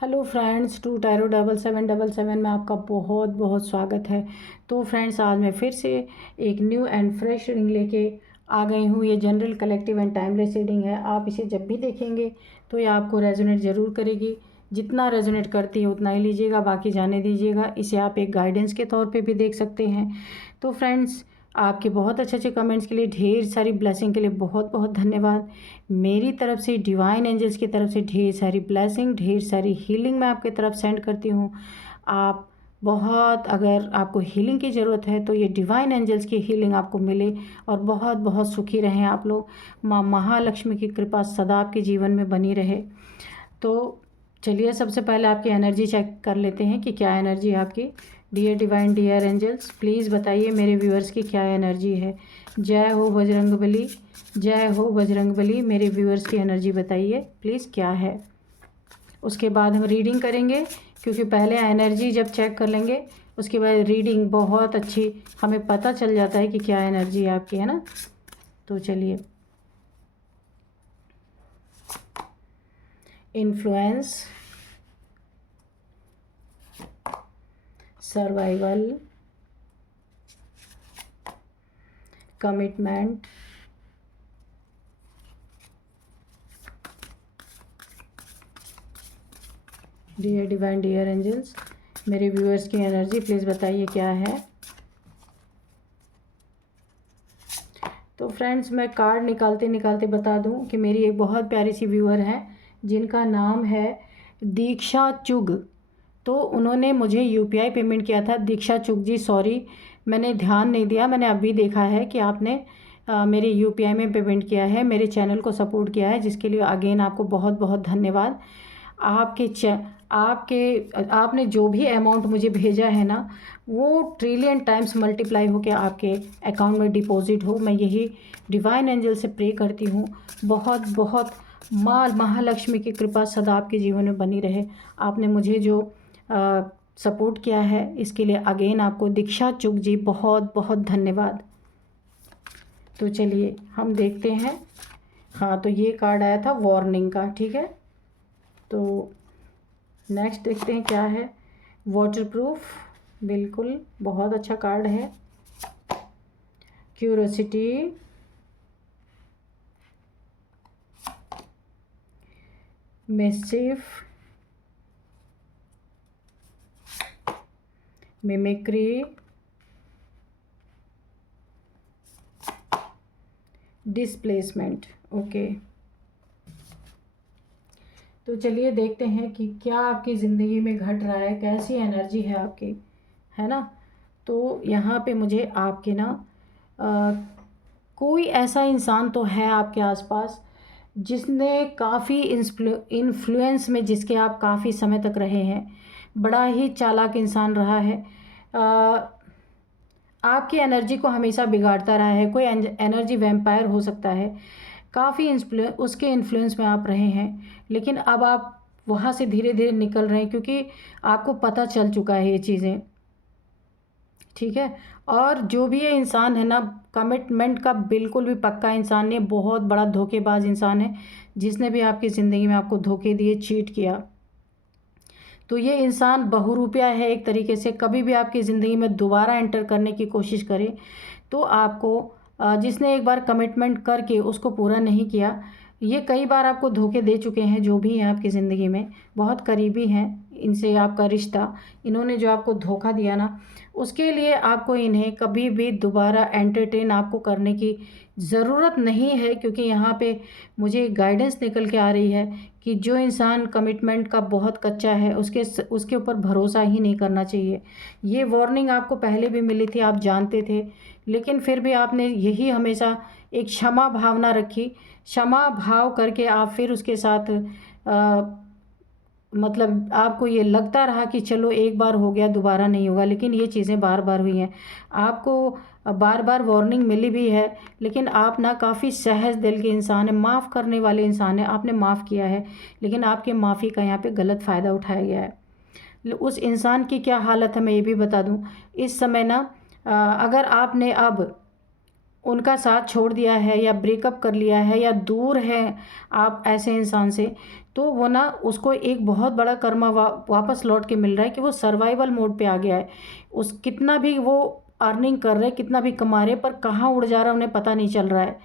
Hello friends, to tarot 7777 में आपका बहुत बहुत स्वागत है। तो फ्रेंड्स, आज मैं फिर से एक न्यू एंड फ्रेश रीडिंग लेके आ गई हूँ। ये general, collective and timeless reading है। आप इसे जब भी देखेंगे तो ये आपको रेजोनेट ज़रूर करेगी। जितना रेजोनेट करती है उतना ही लीजिएगा, बाकी जाने दीजिएगा। इसे आप एक गाइडेंस के तौर पे भी देख सकते हैं। तो फ्रेंड्स, आपके बहुत अच्छे अच्छे कमेंट्स के लिए, ढेर सारी ब्लेसिंग के लिए बहुत बहुत धन्यवाद। मेरी तरफ से, डिवाइन एंजल्स की तरफ से ढेर सारी ब्लेसिंग, ढेर सारी हीलिंग मैं आपकी तरफ सेंड करती हूँ। आप बहुत, अगर आपको हीलिंग की ज़रूरत है तो ये डिवाइन एंजल्स की हीलिंग आपको मिले और बहुत बहुत सुखी रहें आप लोग। माँ महालक्ष्मी की कृपा सदा आपके जीवन में बनी रहे। तो चलिए, सबसे पहले आपकी एनर्जी चेक कर लेते हैं कि क्या एनर्जी है आपकी। Dear divine, dear angels, please बताइए मेरे व्यूअर्स की क्या एनर्जी है। जय हो बजरंगबली, जय हो बजरंगबली। मेरे व्यूअर्स की एनर्जी बताइए प्लीज़ क्या है। उसके बाद हम रीडिंग करेंगे, क्योंकि पहले एनर्जी जब चेक कर लेंगे उसके बाद रीडिंग बहुत अच्छी हमें पता चल जाता है कि क्या एनर्जी है आपकी, है ना। तो चलिए, influence, survival, commitment, dear divine, dear angels, मेरे व्यूअर्स की एनर्जी प्लीज़ बताइए क्या है। तो फ्रेंड्स, मैं कार्ड निकालते निकालते बता दूं कि मेरी एक बहुत प्यारी सी व्यूअर है जिनका नाम है दीक्षा चुग। तो उन्होंने मुझे यूपीआई पेमेंट किया था। दीक्षा चुग जी, सॉरी, मैंने ध्यान नहीं दिया। मैंने अभी देखा है कि आपने मेरे यूपीआई में पेमेंट किया है, मेरे चैनल को सपोर्ट किया है, जिसके लिए अगेन आपको बहुत बहुत धन्यवाद। आपने जो भी अमाउंट मुझे भेजा है ना, वो ट्रिलियन टाइम्स मल्टीप्लाई होकर आपके अकाउंट में डिपॉजिट हो। मैं यही डिवाइन एंजल से प्रे करती हूँ। बहुत बहुत माँ महालक्ष्मी की कृपा सदा आपके जीवन में बनी रहे। आपने मुझे जो सपोर्ट किया है इसके लिए अगेन आपको दीक्षा चुग जी बहुत बहुत धन्यवाद। तो चलिए हम देखते हैं। हाँ, तो ये कार्ड आया था वार्निंग का, ठीक है। तो नेक्स्ट देखते हैं क्या है। वाटरप्रूफ, बिल्कुल बहुत अच्छा कार्ड है। Curiosity, mischief, mimicry, displacement. Okay, तो चलिए देखते हैं कि क्या आपकी ज़िंदगी में घट रहा है, कैसी एनर्जी है आपकी, है ना। तो यहाँ पे मुझे आपके ना कोई ऐसा इंसान तो है आपके आसपास जिसने काफ़ी इन्फ्लुएंस में, जिसके आप काफ़ी समय तक रहे हैं। बड़ा ही चालाक इंसान रहा है। आपकी एनर्जी को हमेशा बिगाड़ता रहा है। कोई एनर्जी वैम्पायर हो सकता है। काफ़ी उसके इन्फ्लुएंस में आप रहे हैं, लेकिन अब आप वहाँ से धीरे धीरे निकल रहे हैं, क्योंकि आपको पता चल चुका है ये चीज़ें, ठीक है। और जो भी ये इंसान है ना, कमिटमेंट का बिल्कुल भी पक्का इंसान नहीं, बहुत बड़ा धोखेबाज इंसान है जिसने भी आपकी ज़िंदगी में आपको धोखे दिए, चीट किया। तो ये इंसान बहुरूपिया है एक तरीके से। कभी भी आपकी ज़िंदगी में दोबारा एंटर करने की कोशिश करे तो आपको, जिसने एक बार कमिटमेंट करके उसको पूरा नहीं किया, ये कई बार आपको धोखे दे चुके हैं। जो भी हैं आपकी ज़िंदगी में, बहुत करीबी हैं, इनसे आपका रिश्ता, इन्होंने जो आपको धोखा दिया ना, उसके लिए आपको इन्हें कभी भी दोबारा एंटरटेन आपको करने की ज़रूरत नहीं है। क्योंकि यहाँ पे मुझे गाइडेंस निकल के आ रही है कि जो इंसान कमिटमेंट का बहुत कच्चा है, उसके ऊपर भरोसा ही नहीं करना चाहिए। ये वार्निंग आपको पहले भी मिली थी, आप जानते थे, लेकिन फिर भी आपने यही हमेशा एक क्षमा भावना रखी। क्षमा भाव करके आप फिर उसके साथ मतलब आपको ये लगता रहा कि चलो एक बार हो गया, दोबारा नहीं होगा, लेकिन ये चीज़ें बार बार हुई हैं। आपको बार बार वार्निंग मिली भी है, लेकिन आप ना काफ़ी सहज दिल के इंसान हैं, माफ़ करने वाले इंसान हैं। आपने माफ़ किया है, लेकिन आपके माफ़ी का यहाँ पे गलत फ़ायदा उठाया गया है। उस इंसान की क्या हालत है मैं ये भी बता दूँ। इस समय ना, अगर आपने अब उनका साथ छोड़ दिया है या ब्रेकअप कर लिया है या दूर है आप ऐसे इंसान से, तो वो ना उसको एक बहुत बड़ा कर्मा वापस लौट के मिल रहा है कि वो सर्वाइवल मोड पे आ गया है। उस कितना भी वो अर्निंग कर रहे, कितना भी कमा रहे, पर कहाँ उड़ जा रहा है उन्हें पता नहीं चल रहा है।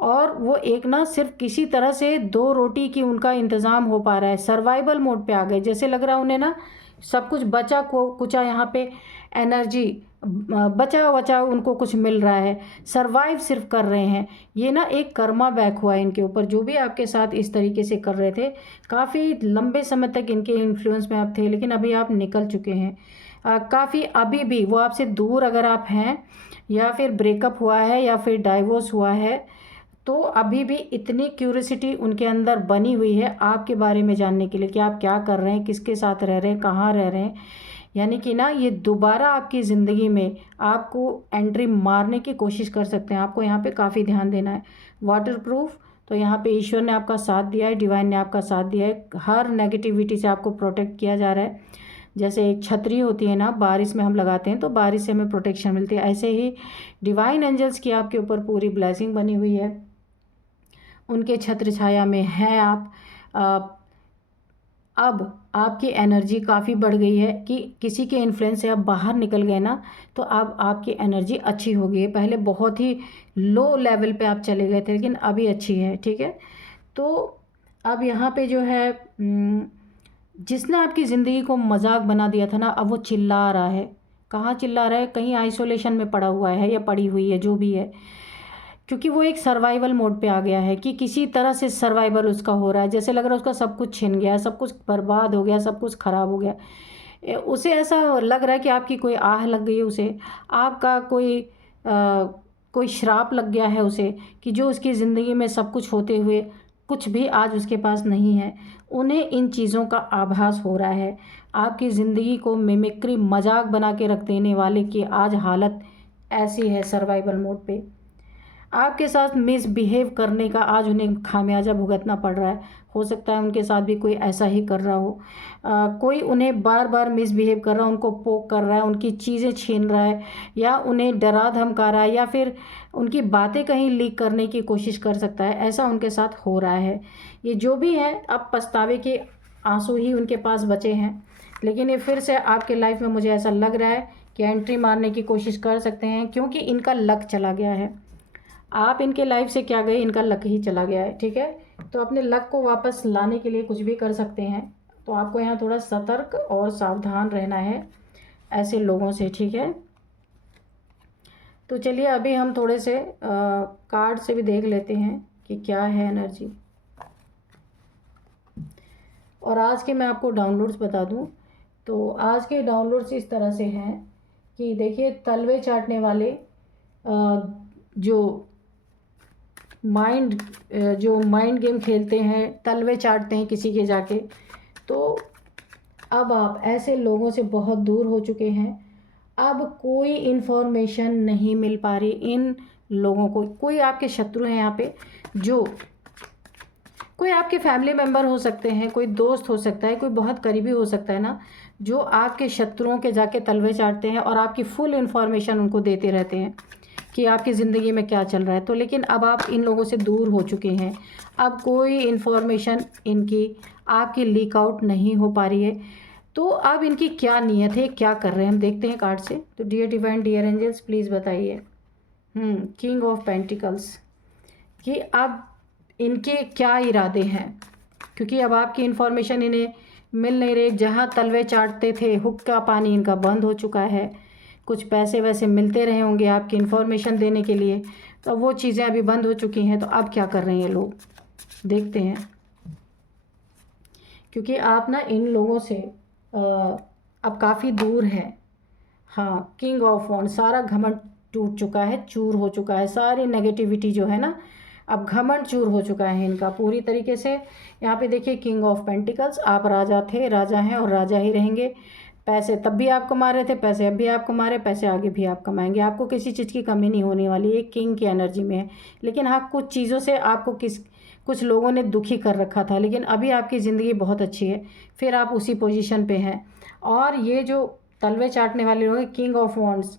और वो एक ना सिर्फ किसी तरह से 2 रोटी की उनका इंतज़ाम हो पा रहा है, सर्वाइवल मोड पे आ गए। जैसे लग रहा है उन्हें ना सब कुछ बचा को कुचा यहाँ पे एनर्जी बचा वचा उनको कुछ मिल रहा है, सर्वाइव सिर्फ कर रहे हैं। ये ना एक कर्मा बैक हुआ है इनके ऊपर, जो भी आपके साथ इस तरीके से कर रहे थे। काफ़ी लंबे समय तक इनके इन्फ्लुएंस में आप थे, लेकिन अभी आप निकल चुके हैं। काफ़ी अभी भी वो आपसे दूर अगर आप हैं, या फिर ब्रेकअप हुआ है या फिर डाइवोर्स हुआ है, तो अभी भी इतनी क्यूरियोसिटी उनके अंदर बनी हुई है आपके बारे में जानने के लिए कि आप क्या कर रहे हैं, किसके साथ रह रहे हैं, कहाँ रह रहे हैं। यानी कि ना ये दोबारा आपकी ज़िंदगी में आपको एंट्री मारने की कोशिश कर सकते हैं। आपको यहाँ पे काफ़ी ध्यान देना है। वाटर प्रूफ, तो यहाँ पे ईश्वर ने आपका साथ दिया है, डिवाइन ने आपका साथ दिया है। हर नेगेटिविटी से आपको प्रोटेक्ट किया जा रहा है। जैसे एक छतरी होती है ना, बारिश में हम लगाते हैं तो बारिश से हमें प्रोटेक्शन मिलती है, ऐसे ही डिवाइन एंजल्स की आपके ऊपर पूरी ब्लेसिंग बनी हुई है। उनके छत्र छाया में हैं आप। अब आपकी एनर्जी काफ़ी बढ़ गई है कि किसी के इन्फ्लुएंस से आप बाहर निकल गए ना, तो अब आपकी एनर्जी अच्छी हो गई है। पहले बहुत ही लो लेवल पे आप चले गए थे, लेकिन अभी अच्छी है, ठीक है। तो अब यहाँ पे जो है जिसने आपकी ज़िंदगी को मजाक बना दिया था ना, अब वो चिल्ला रहा है। कहाँ चिल्ला रहा है? कहीं आइसोलेशन में पड़ा हुआ है या पड़ी हुई है, जो भी है, क्योंकि वो एक सर्वाइवल मोड पे आ गया है कि किसी तरह से सर्वाइवल उसका हो रहा है। जैसे लग रहा है उसका सब कुछ छिन गया, सब कुछ बर्बाद हो गया, सब कुछ ख़राब हो गया। उसे ऐसा लग रहा है कि आपकी कोई आह लग गई है उसे, आपका कोई श्राप लग गया है उसे, कि जो उसकी ज़िंदगी में सब कुछ होते हुए कुछ भी आज उसके पास नहीं है। उन्हें इन चीज़ों का आभास हो रहा है। आपकी ज़िंदगी को मिमिक्री मजाक बना के रख देने वाले की आज हालत ऐसी है सर्वाइवल मोड पे। आपके साथ मिसबिहेव करने का आज उन्हें खामियाजा भुगतना पड़ रहा है। हो सकता है उनके साथ भी कोई ऐसा ही कर रहा हो। कोई उन्हें बार बार मिसबिहेव कर रहा है, उनको पोक कर रहा है, उनकी चीज़ें छीन रहा है, या उन्हें डरा धमका रहा है, या फिर उनकी बातें कहीं लीक करने की कोशिश कर सकता है। ऐसा उनके साथ हो रहा है। ये जो भी है, अब पछतावे के आंसू ही उनके पास बचे हैं। लेकिन ये फिर से आपके लाइफ में मुझे ऐसा लग रहा है कि एंट्री मारने की कोशिश कर सकते हैं, क्योंकि इनका लक चला गया है। आप इनके लाइफ से क्या गए, इनका लक ही चला गया है, ठीक है। तो अपने लक को वापस लाने के लिए कुछ भी कर सकते हैं। तो आपको यहाँ थोड़ा सतर्क और सावधान रहना है ऐसे लोगों से, ठीक है। तो चलिए अभी हम थोड़े से कार्ड से भी देख लेते हैं कि क्या है एनर्जी। और आज के मैं आपको डाउनलोड्स बता दूं, तो आज के डाउनलोड्स इस तरह से हैं कि देखिए, तलवे चाटने वाले जो माइंड गेम खेलते हैं, तलवे चाटते हैं किसी के जाके, तो अब आप ऐसे लोगों से बहुत दूर हो चुके हैं। अब कोई इन्फॉर्मेशन नहीं मिल पा रही इन लोगों को। कोई आपके शत्रु हैं यहाँ पे, जो कोई आपके फैमिली मेम्बर हो सकते हैं, कोई दोस्त हो सकता है, कोई बहुत करीबी हो सकता है ना, जो आपके शत्रुओं के जाके तलवे चाटते हैं और आपकी फुल इन्फॉर्मेशन उनको देते रहते हैं कि आपकी ज़िंदगी में क्या चल रहा है। तो लेकिन अब आप इन लोगों से दूर हो चुके हैं। अब कोई इन्फॉर्मेशन इनकी आपकी लीक आउट नहीं हो पा रही है। तो अब इनकी क्या नीयत है, क्या कर रहे हैं, हम देखते हैं कार्ड से। तो dear divine, dear angels, please बताइए। किंग ऑफ पेंटिकल्स, कि अब इनके क्या इरादे हैं, क्योंकि अब आपकी इन्फॉर्मेशन इन्हें मिल नहीं रही। जहाँ तलवे चाटते थे, हुक का पानी इनका बंद हो चुका है। कुछ पैसे वैसे मिलते रहे होंगे आपकी इन्फॉर्मेशन देने के लिए, तो वो चीज़ें अभी बंद हो चुकी हैं। तो अब क्या कर रहे हैं ये लोग, देखते हैं। क्योंकि आप ना इन लोगों से अब काफ़ी दूर हैं। हाँ, किंग ऑफ वॉन्ड, सारा घमंड टूट चुका है, चूर हो चुका है। सारी नेगेटिविटी जो है ना, अब घमंड चूर हो चुका है इनका पूरी तरीके से। यहाँ पे देखिए, किंग ऑफ पेंटिकल्स, आप राजा थे, राजा हैं और राजा ही रहेंगे। पैसे तब भी आप कमा रहे थे, पैसे अब भी आप कमा रहे, पैसे आगे भी आप कमाएंगे। आपको किसी चीज़ की कमी नहीं होने वाली। एक किंग की एनर्जी में है। लेकिन हाँ, कुछ चीज़ों से आपको कुछ लोगों ने दुखी कर रखा था, लेकिन अभी आपकी ज़िंदगी बहुत अच्छी है। फिर आप उसी पोजीशन पे हैं। और ये जो तलवे चाटने वाले लोग हैं, किंग ऑफ वॉन्ड्स,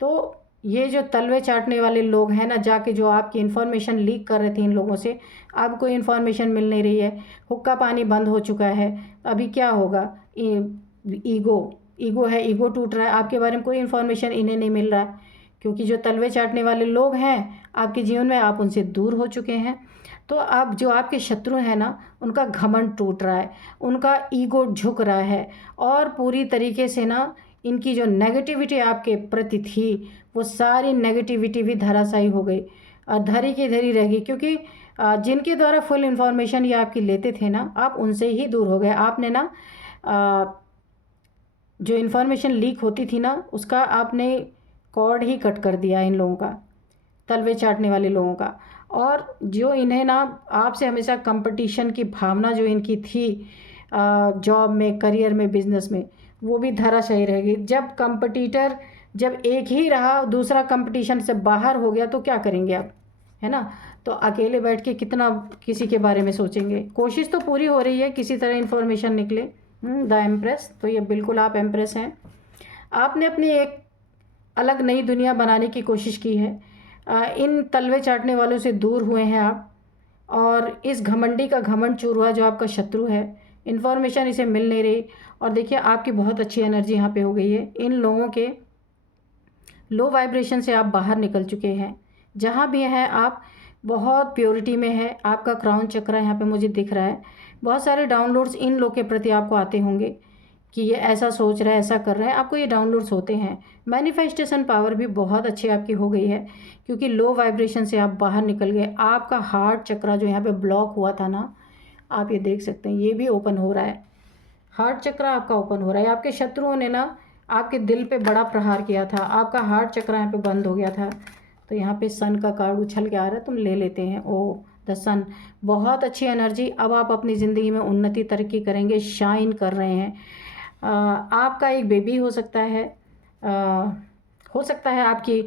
तो ये जो तलवे चाटने वाले लोग हैं ना, जाके जो आपकी इन्फॉर्मेशन लीक कर रहे थे इन लोगों से, अब कोई इन्फॉर्मेशन मिल नहीं रही है, हुक्का पानी बंद हो चुका है। अभी क्या होगा? ईगो है, ईगो टूट रहा है, आपके बारे में कोई इन्फॉर्मेशन इन्हें नहीं मिल रहा है, क्योंकि जो तलवे चाटने वाले लोग हैं आपके जीवन में, आप उनसे दूर हो चुके हैं। तो अब जो आपके शत्रु हैं ना, उनका घमंड टूट रहा है, उनका ईगो झुक रहा है, और पूरी तरीके से ना इनकी जो नेगेटिविटी आपके प्रति थी, वो सारी नेगेटिविटी भी धराशायी हो गई और धरी की धरी रह गई, क्योंकि जिनके द्वारा फुल इन्फॉर्मेशन ये आपकी लेते थे ना, आप उनसे ही दूर हो गए। आपने ना जो इन्फॉर्मेशन लीक होती थी ना, उसका आपने कॉर्ड ही कट कर दिया इन लोगों का, तलवे चाटने वाले लोगों का। और जो इन्हें ना आपसे हमेशा कंपटीशन की भावना जो इनकी थी जॉब में, करियर में, बिजनेस में, वो भी धराशायी रहेगी। जब कंपटीटर जब एक ही रहा, दूसरा कंपटीशन से बाहर हो गया, तो क्या करेंगे आप, है ना? तो अकेले बैठ के कितना किसी के बारे में सोचेंगे। कोशिश तो पूरी हो रही है किसी तरह इन्फॉर्मेशन निकले। द एम्प्रेस, तो ये बिल्कुल आप एम्प्रेस हैं। आपने अपनी एक अलग नई दुनिया बनाने की कोशिश की है। इन तलवे चाटने वालों से दूर हुए हैं आप, और इस घमंडी का घमंड चूर हुआ जो आपका शत्रु है, इन्फॉर्मेशन इसे मिल नहीं रही। और देखिए आपकी बहुत अच्छी एनर्जी यहाँ पे हो गई है। इन लोगों के लो वाइब्रेशन से आप बाहर निकल चुके हैं। जहाँ भी हैं आप बहुत प्योरिटी में है। आपका क्राउन चक्र यहाँ पे मुझे दिख रहा है। बहुत सारे डाउनलोड्स इन लोग के प्रति आपको आते होंगे कि ये ऐसा सोच रहा है, ऐसा कर रहा है, आपको ये डाउनलोड्स होते हैं। मैनिफेस्टेशन पावर भी बहुत अच्छी आपकी हो गई है, क्योंकि लो वाइब्रेशन से आप बाहर निकल गए। आपका हार्ट चक्र जो यहाँ पे ब्लॉक हुआ था ना, आप ये देख सकते हैं, ये भी ओपन हो रहा है। हार्ट चक्र आपका ओपन हो रहा है। आपके शत्रुओं ने ना आपके दिल पे बड़ा प्रहार किया था, आपका हार्ट चक्र यहाँ पे बंद हो गया था। तो यहाँ पे सन का कार्ड उछल के आ रहा है, तुम ले लेते हैं। ओ द सन, बहुत अच्छी एनर्जी। अब आप अपनी ज़िंदगी में उन्नति तरक्की करेंगे, शाइन कर रहे हैं। आपका एक बेबी हो सकता है, आपकी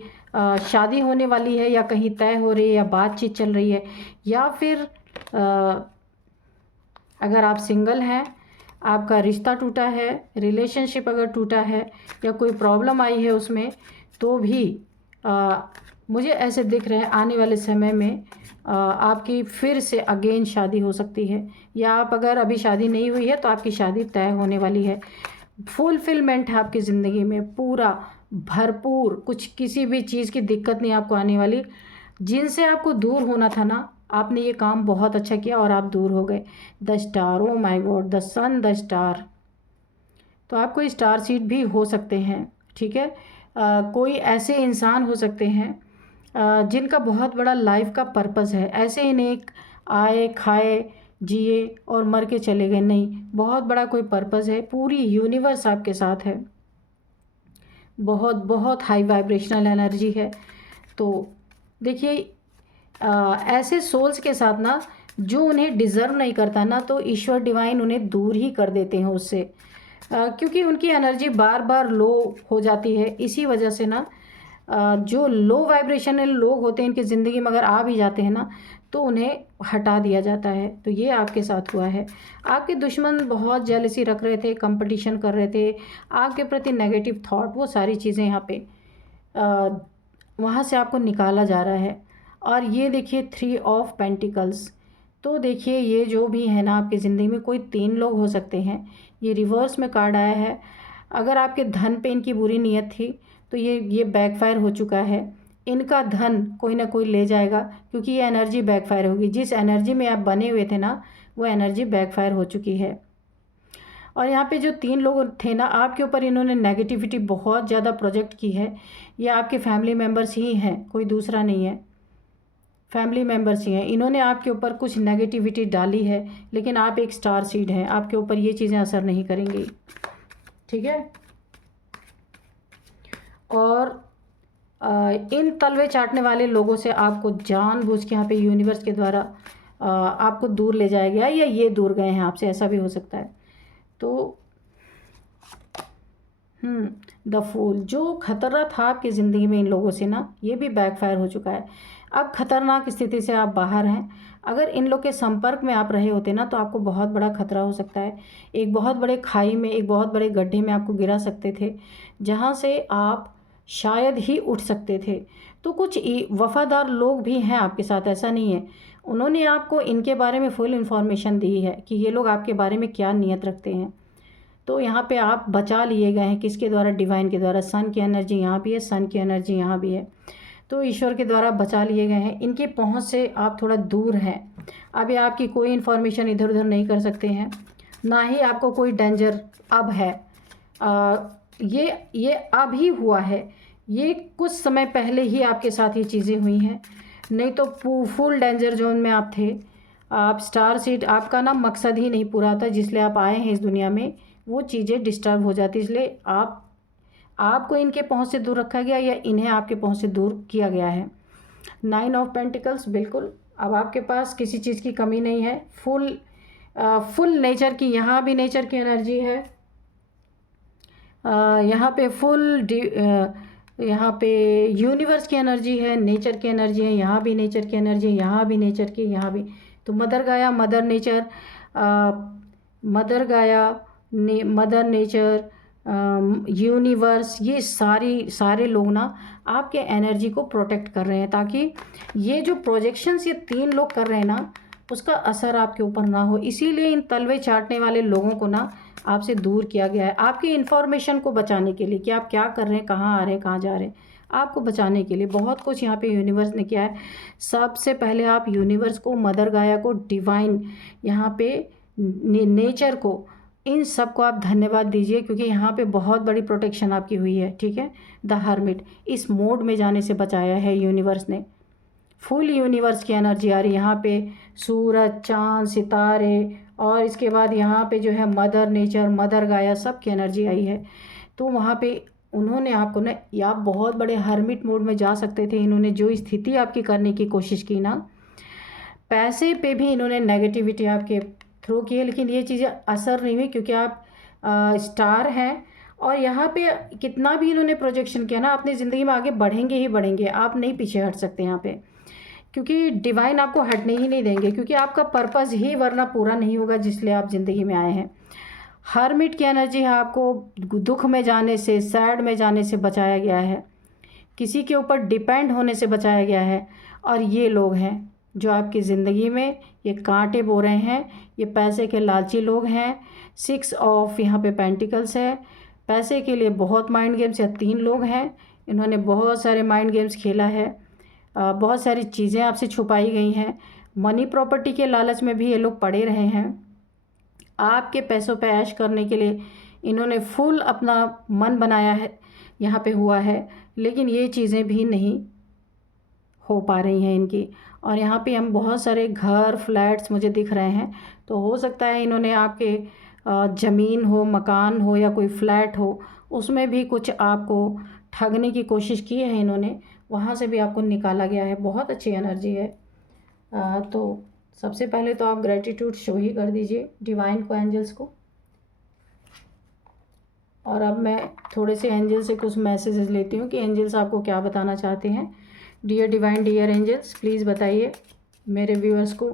शादी होने वाली है, या कहीं तय हो रही है, या बातचीत चल रही है, या फिर अगर आप सिंगल हैं, आपका रिश्ता टूटा है, रिलेशनशिप अगर टूटा है, या कोई प्रॉब्लम आई है उसमें, तो भी मुझे ऐसे दिख रहे हैं आने वाले समय में आपकी फिर से अगेन शादी हो सकती है। या आप अगर अभी शादी नहीं हुई है तो आपकी शादी तय होने वाली है। फुलफिलमेंट है आपकी ज़िंदगी में, पूरा भरपूर, कुछ किसी भी चीज़ की दिक्कत नहीं आपको आने वाली। जिनसे आपको दूर होना था ना, आपने ये काम बहुत अच्छा किया और आप दूर हो गए। The star, oh my god, the sun, the star. तो आप कोई स्टार सीड भी हो सकते हैं, ठीक है। कोई ऐसे इंसान हो सकते हैं जिनका बहुत बड़ा लाइफ का पर्पस है। ऐसे ही नहीं आए, खाए, जिए और मर के चले गए, नहीं, बहुत बड़ा कोई पर्पस है। पूरी यूनिवर्स आपके साथ है, बहुत बहुत हाई वाइब्रेशनल एनर्जी है। तो देखिए ऐसे सोल्स के साथ ना, जो उन्हें डिज़र्व नहीं करता ना, तो ईश्वर डिवाइन उन्हें दूर ही कर देते हैं उससे, क्योंकि उनकी एनर्जी बार बार लो हो जाती है। इसी वजह से ना जो लो वाइब्रेशनल लोग होते हैं इनकी ज़िंदगी में अगर आ भी जाते हैं ना, तो उन्हें हटा दिया जाता है। तो ये आपके साथ हुआ है। आपके दुश्मन बहुत जेलसी रख रहे थे, कंपटीशन कर रहे थे, आपके प्रति नेगेटिव थॉट, वो सारी चीज़ें यहाँ पे वहाँ से आपको निकाला जा रहा है। और ये देखिए 3 ऑफ पेंटिकल्स। तो देखिए ये जो भी है ना आपकी ज़िंदगी में, कोई 3 लोग हो सकते हैं। ये रिवर्स में कार्ड आया है। अगर आपके धन पे इनकी बुरी नीयत थी तो ये बैकफायर हो चुका है। इनका धन कोई ना कोई ले जाएगा, क्योंकि ये एनर्जी बैकफायर होगी। जिस एनर्जी में आप बने हुए थे ना, वो एनर्जी बैकफायर हो चुकी है। और यहाँ पे जो 3 लोग थे ना, आपके ऊपर इन्होंने नेगेटिविटी बहुत ज़्यादा प्रोजेक्ट की है। ये आपके फैमिली मेम्बर्स ही हैं, कोई दूसरा नहीं है, फैमिली मेम्बर्स ही हैं। इन्होंने आपके ऊपर कुछ नेगेटिविटी डाली है, लेकिन आप एक स्टार सीड हैं, आपके ऊपर ये चीज़ें असर नहीं करेंगी, ठीक है। और इन तलवे चाटने वाले लोगों से आपको जानबूझ के यहाँ पे यूनिवर्स के द्वारा आपको दूर ले जाया गया, या ये दूर गए हैं आपसे, ऐसा भी हो सकता है। तो द फूल, जो खतरा था आपकी ज़िंदगी में इन लोगों से ना, ये भी बैकफायर हो चुका है। अब खतरनाक स्थिति से आप बाहर हैं। अगर इन लोग के संपर्क में आप रहे होते ना, तो आपको बहुत बड़ा खतरा हो सकता है। एक बहुत बड़े खाई में, एक बहुत बड़े गड्ढे में आपको गिरा सकते थे, जहाँ से आप शायद ही उठ सकते थे। तो कुछ वफ़ादार लोग भी हैं आपके साथ, ऐसा नहीं है। उन्होंने आपको इनके बारे में फुल इन्फॉर्मेशन दी है कि ये लोग आपके बारे में क्या नीयत रखते हैं। तो यहाँ पे आप बचा लिए गए हैं किसके द्वारा? डिवाइन के द्वारा। सन की एनर्जी यहाँ भी है, सन की एनर्जी यहाँ भी है। तो ईश्वर के द्वारा बचा लिए गए हैं। इनकी पहुँच से आप थोड़ा दूर हैं। अभी आपकी कोई इन्फॉर्मेशन इधर उधर नहीं कर सकते हैं, ना ही आपको कोई डेंजर अब है। ये अभी हुआ है, ये कुछ समय पहले ही आपके साथ ये चीज़ें हुई हैं, नहीं तो फुल डेंजर जोन में आप थे। आप स्टार सीड, आपका ना मकसद ही नहीं पूरा होता जिसलिए आप आए हैं इस दुनिया में, वो चीज़ें डिस्टर्ब हो जाती, इसलिए आपको इनके पहुंच से दूर रखा गया या इन्हें आपके पहुंच से दूर किया गया है। 9 ऑफ पेंटिकल्स, बिल्कुल अब आपके पास किसी चीज़ की कमी नहीं है। फुल नेचर की, यहाँ भी नेचर की एनर्जी है, यहाँ पे यहाँ पे यूनिवर्स की एनर्जी है, नेचर की एनर्जी है, यहाँ भी नेचर की एनर्जी है, यहाँ भी नेचर की, यहाँ भी। तो मदर गाया, मदर नेचर, मदर गाया, मदर नेचर, यूनिवर्स, ये सारे लोग ना आपके एनर्जी को प्रोटेक्ट कर रहे हैं, ताकि ये जो प्रोजेक्शंस ये 3 लोग कर रहे हैं ना, उसका असर आपके ऊपर ना हो। इसीलिए इन तलवे चाटने वाले लोगों को ना आपसे दूर किया गया है, आपकी इन्फॉर्मेशन को बचाने के लिए कि आप क्या कर रहे हैं, कहाँ आ रहे हैं, कहाँ जा रहे हैं, आपको बचाने के लिए बहुत कुछ यहाँ पे यूनिवर्स ने किया है। सबसे पहले आप यूनिवर्स को, मदर गाया को, डिवाइन, यहाँ पे नेचर को, इन सब को आप धन्यवाद दीजिए, क्योंकि यहाँ पे बहुत बड़ी प्रोटेक्शन आपकी हुई है। ठीक है, द हर्मिट, इस मोड में जाने से बचाया है यूनिवर्स ने। फुल यूनिवर्स की एनर्जी आ रही है यहाँ पे, सूरज, चांद, सितारे, और इसके बाद यहाँ पे जो है मदर नेचर, मदर गाया, सब की एनर्जी आई है। तो वहाँ पे उन्होंने आपको ना, या आप बहुत बड़े हर्मिट मोड में जा सकते थे। इन्होंने जो स्थिति आपकी करने की कोशिश की ना, पैसे पे भी इन्होंने नेगेटिविटी आपके थ्रो की है, लेकिन ये चीज़ें असर नहीं हुई, क्योंकि आप स्टार हैं। और यहाँ पे कितना भी इन्होंने प्रोजेक्शन किया ना, अपनी ज़िंदगी में आगे बढ़ेंगे ही बढ़ेंगे, आप नहीं पीछे हट सकते यहाँ पे, क्योंकि डिवाइन आपको हटने ही नहीं देंगे, क्योंकि आपका पर्पस ही वरना पूरा नहीं होगा जिसलिए आप ज़िंदगी में आए हैं। हर्मिट की एनर्जी है, आपको दुख में जाने से, सैड में जाने से बचाया गया है, किसी के ऊपर डिपेंड होने से बचाया गया है। और ये लोग हैं जो आपकी ज़िंदगी में ये कांटे बो रहे हैं, ये पैसे के लालची लोग हैं। 6 ऑफ यहाँ पे पेंटिकल्स है, पैसे के लिए बहुत माइंड गेम्स, या 3 लोग हैं, इन्होंने बहुत सारे माइंड गेम्स खेला है, बहुत सारी चीज़ें आपसे छुपाई गई हैं। मनी प्रॉपर्टी के लालच में भी ये लोग पड़े रहे हैं। आपके पैसों पे ऐश करने के लिए इन्होंने फुल अपना मन बनाया है, यहाँ पे हुआ है, लेकिन ये चीज़ें भी नहीं हो पा रही हैं इनकी। और यहाँ पे हम बहुत सारे घर, फ्लैट्स मुझे दिख रहे हैं, तो हो सकता है इन्होंने आपके ज़मीन हो, मकान हो, या कोई फ्लैट हो, उसमें भी कुछ आपको ठगने की कोशिश की है इन्होंने, वहाँ से भी आपको निकाला गया है। बहुत अच्छी एनर्जी है। तो सबसे पहले तो आप ग्रेटिट्यूड शो ही कर दीजिए डिवाइन को, एंजल्स को। और अब मैं थोड़े से एंजल से कुछ मैसेजेस लेती हूँ कि एंजल्स आपको क्या बताना चाहते हैं। Dear divine, dear angels, please बताइए मेरे व्यूअर्स को।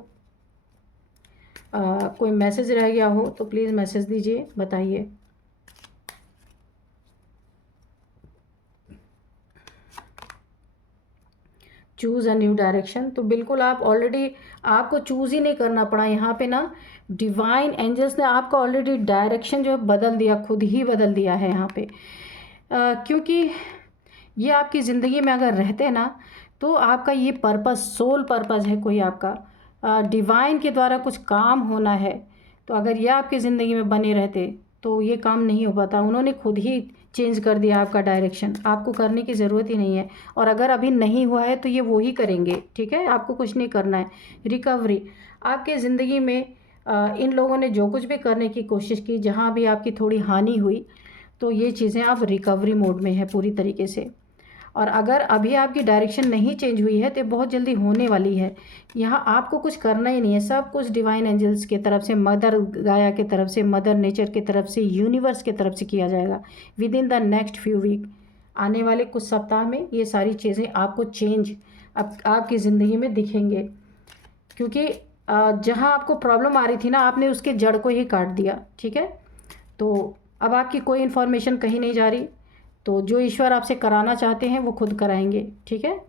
कोई मैसेज रह गया हो तो प्लीज़ मैसेज दीजिए, बताइए। चूज़ अ न्यू डायरेक्शन, तो बिल्कुल आप ऑलरेडी, आपको चूज़ ही नहीं करना पड़ा यहाँ पे ना, डिवाइन एंजल्स ने आपका ऑलरेडी डायरेक्शन जो है बदल दिया, खुद ही बदल दिया है यहाँ पे। क्योंकि ये आपकी ज़िंदगी में अगर रहते ना, तो आपका ये पर्पस, सोल पर्पस है कोई आपका, डिवाइन के द्वारा कुछ काम होना है, तो अगर ये आपकी ज़िंदगी में बने रहते तो ये काम नहीं हो पाता। उन्होंने खुद ही चेंज कर दिया आपका डायरेक्शन, आपको करने की ज़रूरत ही नहीं है। और अगर अभी नहीं हुआ है तो ये वो ही करेंगे, ठीक है, आपको कुछ नहीं करना है। रिकवरी, आपके ज़िंदगी में इन लोगों ने जो कुछ भी करने की कोशिश की, जहाँ भी आपकी थोड़ी हानि हुई, तो ये चीज़ें आप रिकवरी मोड में है पूरी तरीके से। और अगर अभी आपकी डायरेक्शन नहीं चेंज हुई है तो बहुत जल्दी होने वाली है। यहाँ आपको कुछ करना ही नहीं है, सब कुछ डिवाइन एंजल्स की तरफ से, मदर गाया की तरफ से, मदर नेचर की तरफ से, यूनिवर्स की तरफ से किया जाएगा। Within the next few week, आने वाले कुछ सप्ताह में ये सारी चीज़ें आपको चेंज आपकी ज़िंदगी में दिखेंगे। क्योंकि जहाँ आपको प्रॉब्लम आ रही थी ना, आपने उसके जड़ को ही काट दिया, ठीक है। तो अब आपकी कोई इन्फॉर्मेशन कहीं नहीं जा रही, तो जो ईश्वर आपसे कराना चाहते हैं वो खुद कराएंगे, ठीक है।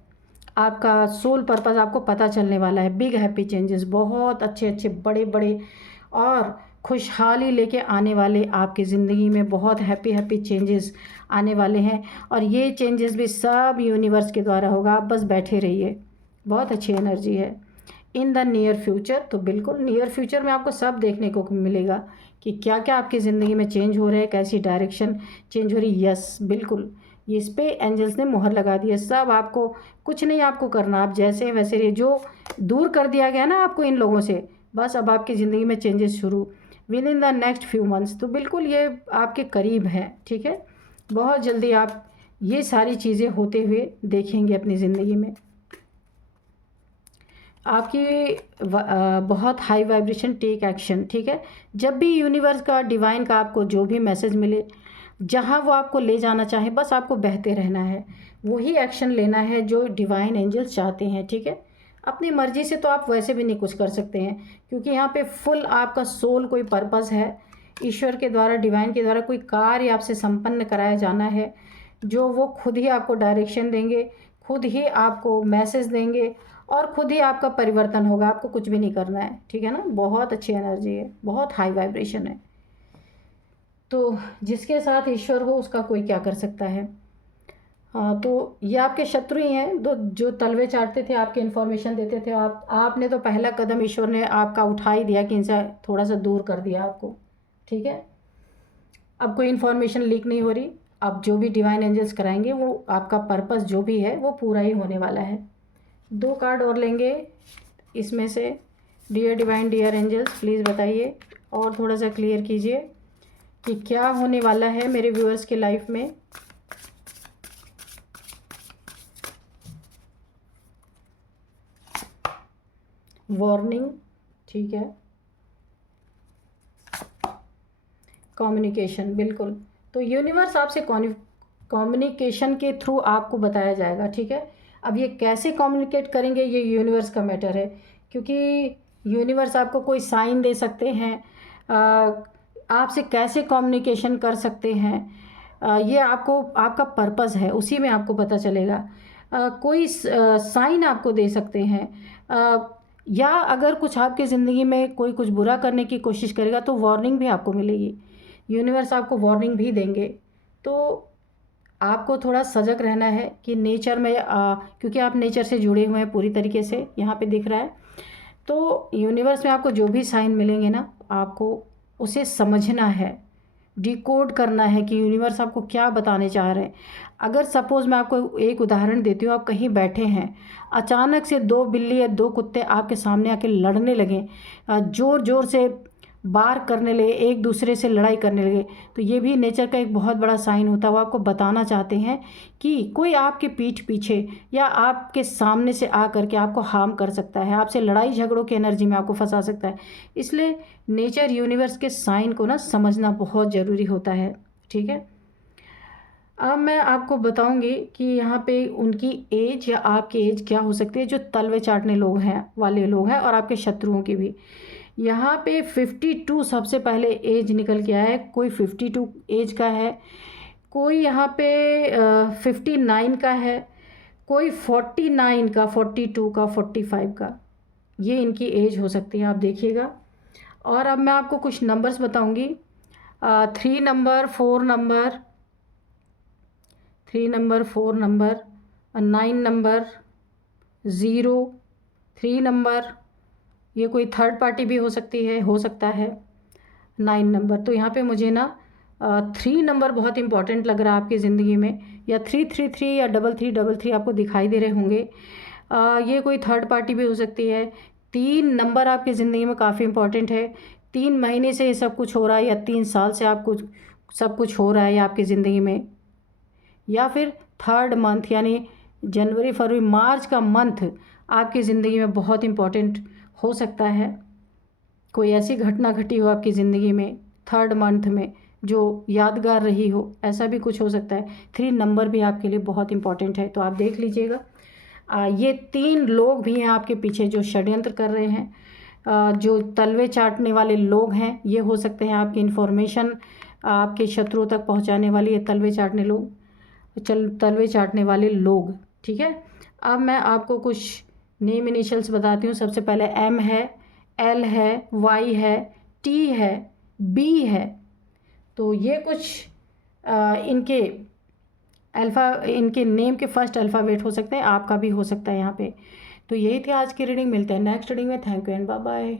आपका सोल पर्पस आपको पता चलने वाला है। बिग हैप्पी चेंजेस, बहुत अच्छे अच्छे बड़े बड़े और खुशहाली लेके आने वाले आपकी ज़िंदगी में बहुत हैप्पी हैप्पी चेंजेस आने वाले हैं। और ये चेंजेस भी सब यूनिवर्स के द्वारा होगा, आप बस बैठे रहिए। बहुत अच्छी एनर्जी है इन द नियर फ्यूचर। तो बिल्कुल नियर फ्यूचर में आपको सब देखने को मिलेगा कि क्या क्या आपकी ज़िंदगी में चेंज हो रहा है, कैसी डायरेक्शन चेंज हो रही है। यस बिल्कुल, इस पे एंजल्स ने मोहर लगा दी है। सब आपको, कुछ नहीं आपको करना, आप जैसे हैं वैसे रहिए। जो दूर कर दिया गया ना आपको इन लोगों से, बस अब आपकी ज़िंदगी में चेंजेस शुरू with in the next few months. तो बिल्कुल ये आपके करीब है, ठीक है। बहुत जल्दी आप ये सारी चीज़ें होते हुए देखेंगे अपनी ज़िंदगी में। आपकी बहुत हाई वाइब्रेशन, टेक एक्शन, ठीक है। जब भी यूनिवर्स का, डिवाइन का आपको जो भी मैसेज मिले, जहाँ वो आपको ले जाना चाहे, बस आपको बहते रहना है, वही एक्शन लेना है जो डिवाइन एंजल्स चाहते हैं, ठीक है। अपनी मर्ज़ी से तो आप वैसे भी नहीं कुछ कर सकते हैं, क्योंकि यहाँ पे फुल आपका सोल कोई पर्पस है, ईश्वर के द्वारा, डिवाइन के द्वारा कोई कार्य आपसे संपन्न कराया जाना है, जो वो खुद ही आपको डायरेक्शन देंगे, खुद ही आपको मैसेज देंगे और खुद ही आपका परिवर्तन होगा। आपको कुछ भी नहीं करना है, ठीक है ना। बहुत अच्छी एनर्जी है, बहुत हाई वाइब्रेशन है। तो जिसके साथ ईश्वर हो उसका कोई क्या कर सकता है। हाँ, तो ये आपके शत्रु ही हैं, जो तलवे चाटते थे, आपके इन्फॉर्मेशन देते थे। आपने तो पहला कदम ईश्वर ने आपका उठा ही दिया कि इनसे थोड़ा सा दूर कर दिया आपको, ठीक है। अब कोई इन्फॉर्मेशन लीक नहीं हो रही। अब जो भी डिवाइन एंजल्स कराएंगे वो आपका पर्पस जो भी है वो पूरा ही होने वाला है। 2 कार्ड और लेंगे इसमें से। Dear divine, dear angels, please बताइए और थोड़ा सा क्लियर कीजिए कि क्या होने वाला है मेरे व्यूअर्स के लाइफ में। वार्निंग, ठीक है। कम्युनिकेशन, बिल्कुल। तो यूनिवर्स आपसे कम्युनिकेशन के थ्रू आपको बताया जाएगा, ठीक है। अब ये कैसे कम्युनिकेट करेंगे ये यूनिवर्स का मैटर है, क्योंकि यूनिवर्स आपको कोई साइन दे सकते हैं, आपसे कैसे कम्युनिकेशन कर सकते हैं, ये आपको, आपका पर्पस है, उसी में आपको पता चलेगा। कोई साइन आपको दे सकते हैं, या अगर कुछ आपकी ज़िंदगी में कोई कुछ बुरा करने की कोशिश करेगा तो वार्निंग भी आपको मिलेगी। यूनिवर्स आपको वार्निंग भी देंगे। तो आपको थोड़ा सजग रहना है कि नेचर में, क्योंकि आप नेचर से जुड़े हुए हैं पूरी तरीके से, यहाँ पे दिख रहा है। तो यूनिवर्स में आपको जो भी साइन मिलेंगे ना, आपको उसे समझना है, डिकोड करना है कि यूनिवर्स आपको क्या बताने चाह रहे हैं। अगर सपोज़ मैं आपको एक उदाहरण देती हूँ, आप कहीं बैठे हैं, अचानक से 2 बिल्ली या 2 कुत्ते आपके सामने आके लड़ने लगे, ज़ोर ज़ोर से बार करने लगे, एक दूसरे से लड़ाई करने लगे, तो ये भी नेचर का एक बहुत बड़ा साइन होता है। वो आपको बताना चाहते हैं कि कोई आपके पीठ पीछे या आपके सामने से आ करके आपको हार्म कर सकता है, आपसे लड़ाई झगड़ों की एनर्जी में आपको फंसा सकता है। इसलिए नेचर, यूनिवर्स के साइन को ना समझना बहुत ज़रूरी होता है, ठीक है। अब मैं आपको बताऊंगी कि यहाँ पे उनकी एज या आपकी एज क्या हो सकती है, जो तलवे चाटने लोग हैं वाले लोग हैं, और आपके शत्रुओं की भी। यहाँ पे 52 सबसे पहले एज निकल के आया है। कोई 52 एज का है, कोई यहाँ पे 59 का है, कोई 49 का, 42 का, 45 का, ये इनकी एज हो सकती है। आप देखिएगा। और अब मैं आपको कुछ नंबर्स बताऊंगी। 3 number, 4 number, 3 number, 4 number, 9 number, 0, 3 number, ये कोई थर्ड पार्टी भी हो सकती है, हो सकता है। 9 नंबर, तो यहाँ पे मुझे ना 3 नंबर बहुत इंपॉर्टेंट लग रहा है आपकी ज़िंदगी में, या 333 या 3333 आपको दिखाई दे रहे होंगे। ये कोई थर्ड पार्टी भी हो सकती है। 3 नंबर आपकी ज़िंदगी में काफ़ी इंपॉर्टेंट है। 3 महीने से ये सब कुछ हो रहा है, या 3 साल से आपको सब कुछ हो रहा है आपकी ज़िंदगी में, या फिर थर्ड मंथ यानी जनवरी, फरवरी, मार्च का मंथ आपकी ज़िंदगी में बहुत इम्पॉर्टेंट हो सकता है। कोई ऐसी घटना घटी हो आपकी ज़िंदगी में थर्ड मंथ में जो यादगार रही हो, ऐसा भी कुछ हो सकता है। 3 नंबर भी आपके लिए बहुत इम्पॉर्टेंट है, तो आप देख लीजिएगा। ये 3 लोग भी हैं आपके पीछे जो षड्यंत्र कर रहे हैं, जो तलवे चाटने वाले लोग हैं। ये हो सकते हैं आपकी इन्फॉर्मेशन आपके शत्रुओं तक पहुंचाने वाले ये तलवे चाटने लोग। तलवे चाटने वाले लोग। ठीक है, अब मैं आपको कुछ नेम इनिशियल्स बताती हूँ। सबसे पहले M है, L है, Y है, T है, B है। तो ये कुछ इनके इनके नेम के फर्स्ट अल्फ़ाबेट हो सकते हैं, आपका भी हो सकता है यहाँ पे। तो यही थी आज की रीडिंग। मिलते हैं नेक्स्ट रीडिंग में। Thank you and bye bye.